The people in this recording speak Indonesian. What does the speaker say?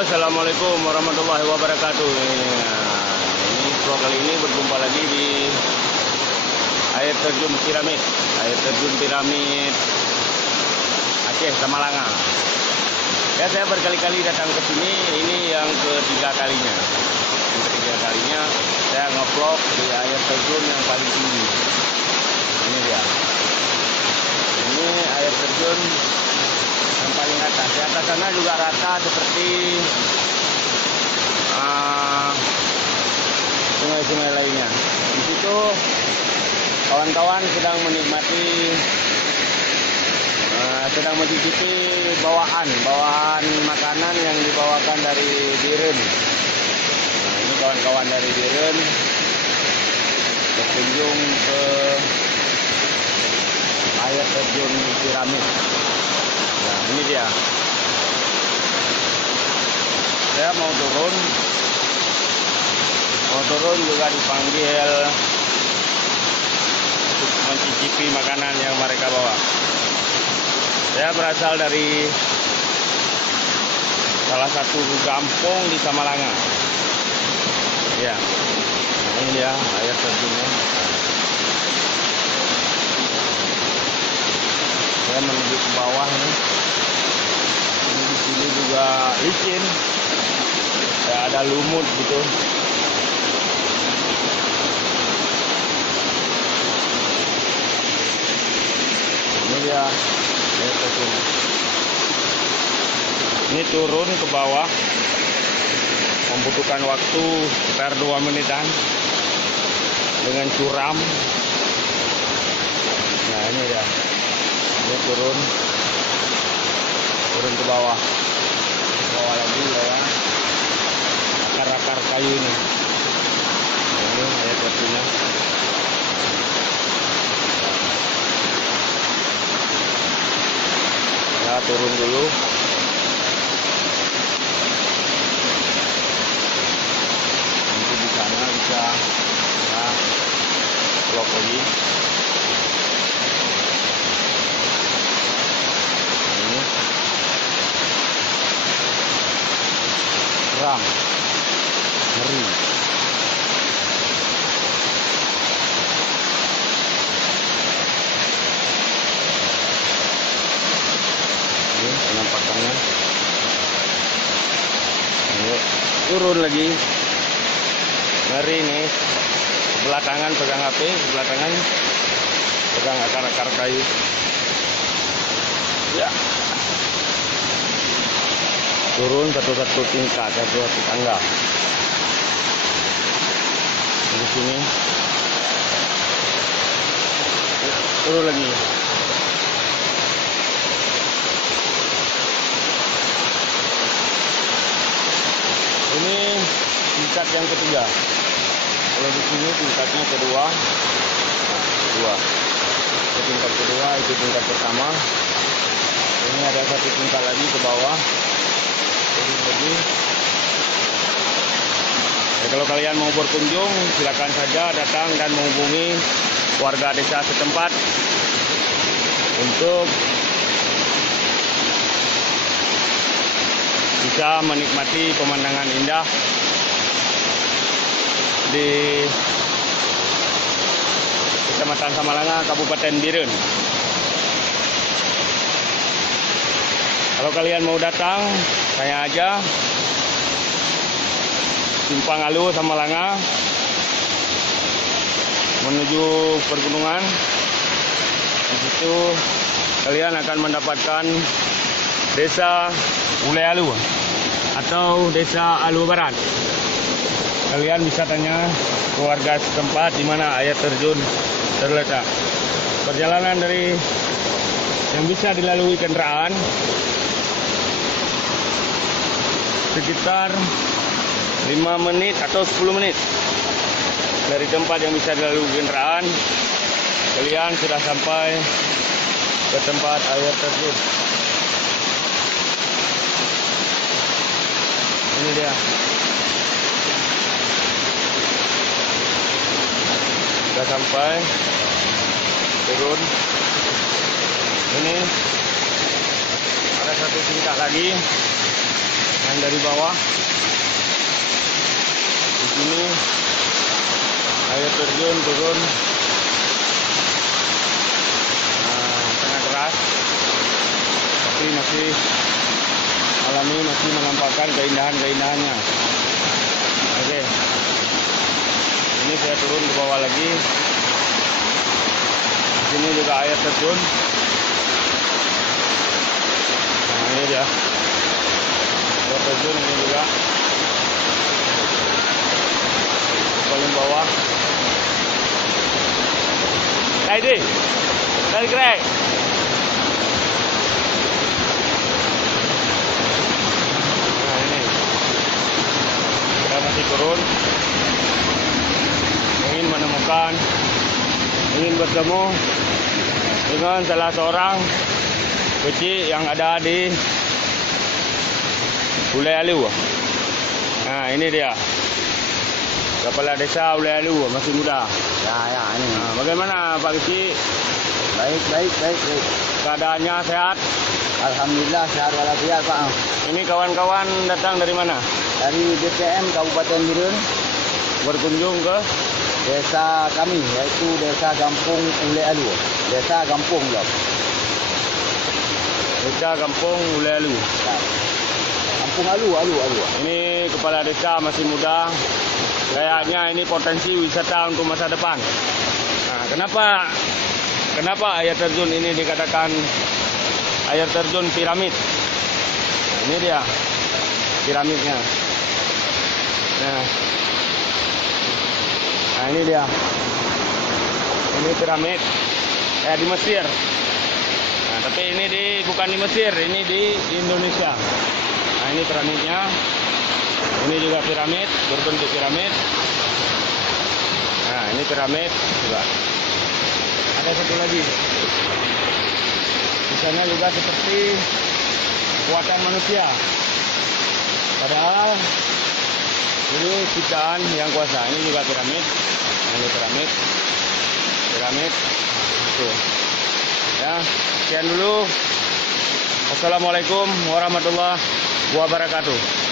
Halo, assalamualaikum warahmatullahi wabarakatuh. Ini vlog kali ini berjumpa lagi di air terjun piramid Aceh Samalanga. Ya, saya berkali-kali datang ke sini. Ini yang ketiga kalinya. Saya nge-vlog di air terjun yang paling tinggi. Ini dia. Ini air terjun yang paling atas. Di atas sana juga rata seperti sungai-sungai lainnya. Di situ kawan-kawan sedang mencicipi bawaan makanan yang dibawakan dari Biren. Nah, ini kawan-kawan dari Biren berkunjung ke air terjun piramid. Nah, ini dia. Saya mau turun juga dipanggil untuk mencicipi makanan yang mereka bawa. Saya berasal dari salah satu kampung di Samalanga. Ya, ini dia air terjunnya. Saya menuju ke bawah ini. Ini di sini juga licin. Ya, ada lumut gitu. Ini dia air terjun. Ini turun ke bawah membutuhkan waktu sekitar 2 menitan dengan curam. Nah, ini dia. Ini turun ke bawah. Ke bawah lagi ya. Akar-akar kayu ini. Ini air terjunnya. Ya, turun dulu. Nanti di sana bisa vlog lagi. Ini ram ngeri. Ini penampakannya. Ayo turun lagi. Ngeri nih. Sebelah tangan pegang HP, sebelah tangan pegang akar-akar kayu. Ya. Turun satu tingkat, satu tangga. Di sini. Turun lagi. Ini tingkat yang ketiga. Kalau di sini tingkatnya kedua. Nah, kedua. Itu tingkat kedua, itu tingkat pertama. Ini ada satu tingkat lagi ke bawah. Jadi ya, kalau kalian mau berkunjung, silakan saja datang dan menghubungi warga desa setempat untuk bisa menikmati pemandangan indah di Kecamatan Samalanga, Kabupaten Biren. Kalau kalian mau datang, saya aja Simpang Alu Samalanga menuju pergunungan. Di situ kalian akan mendapatkan Desa Ule Alu atau Desa Alu Barat. Kalian bisa tanya ke warga setempat di mana air terjun terletak. Perjalanan dari yang bisa dilalui kendaraan sekitar 5 menit atau 10 menit dari tempat yang bisa dilalui kendaraan. Kalian sudah sampai ke tempat air terjun. Ini dia. Sudah sampai. Turun. Ini ada satu tingkat lagi yang dari bawah. Di sini air terjun turun sangat deras, tapi masih alami, masih menampakkan keindahan-keindahannya. Oke, ini saya turun ke bawah lagi. Di sini juga air terjun. Nah, ini dia air terjun, ini juga paling bawah. Ini dari Greg. Nah, ini kita masih turun, ingin menemukan, ingin bertemu dengan salah seorang kecil yang ada di Ulealu. Nah, ini dia Kepala Desa Ulealu, masih muda. Ya, ini. Nah, bagaimana Pak Kecil? Baik. Keadaannya sehat? Alhamdulillah sehat walafiat, Pak. Ini kawan-kawan datang dari mana? Dari DPM Kabupaten Biren Berkunjung ke desa kami, yaitu Desa Gampung Ulealu. Desa Gampung loh. Desa Kampung Ulealu. Ya. Kampung Alu. Ini kepala desa masih muda. Kayaknya ini potensi wisata untuk masa depan. Nah, kenapa air terjun ini dikatakan air terjun piramid? Nah, ini dia piramidnya. Nah, ini dia. Ini piramid di Mesir. Nah, tapi ini bukan di Mesir, ini di Indonesia. Nah, ini piramidnya. Ini juga piramid, berbentuk piramid. Nah, ini piramid juga. Ada satu lagi. Di sana juga seperti buatan manusia. Padahal ini ciptaan yang kuasa. Ini juga piramid. Nah, ini piramid. Itu. Ya, sekian dulu. Wassalamualaikum warahmatullahi wabarakatuh.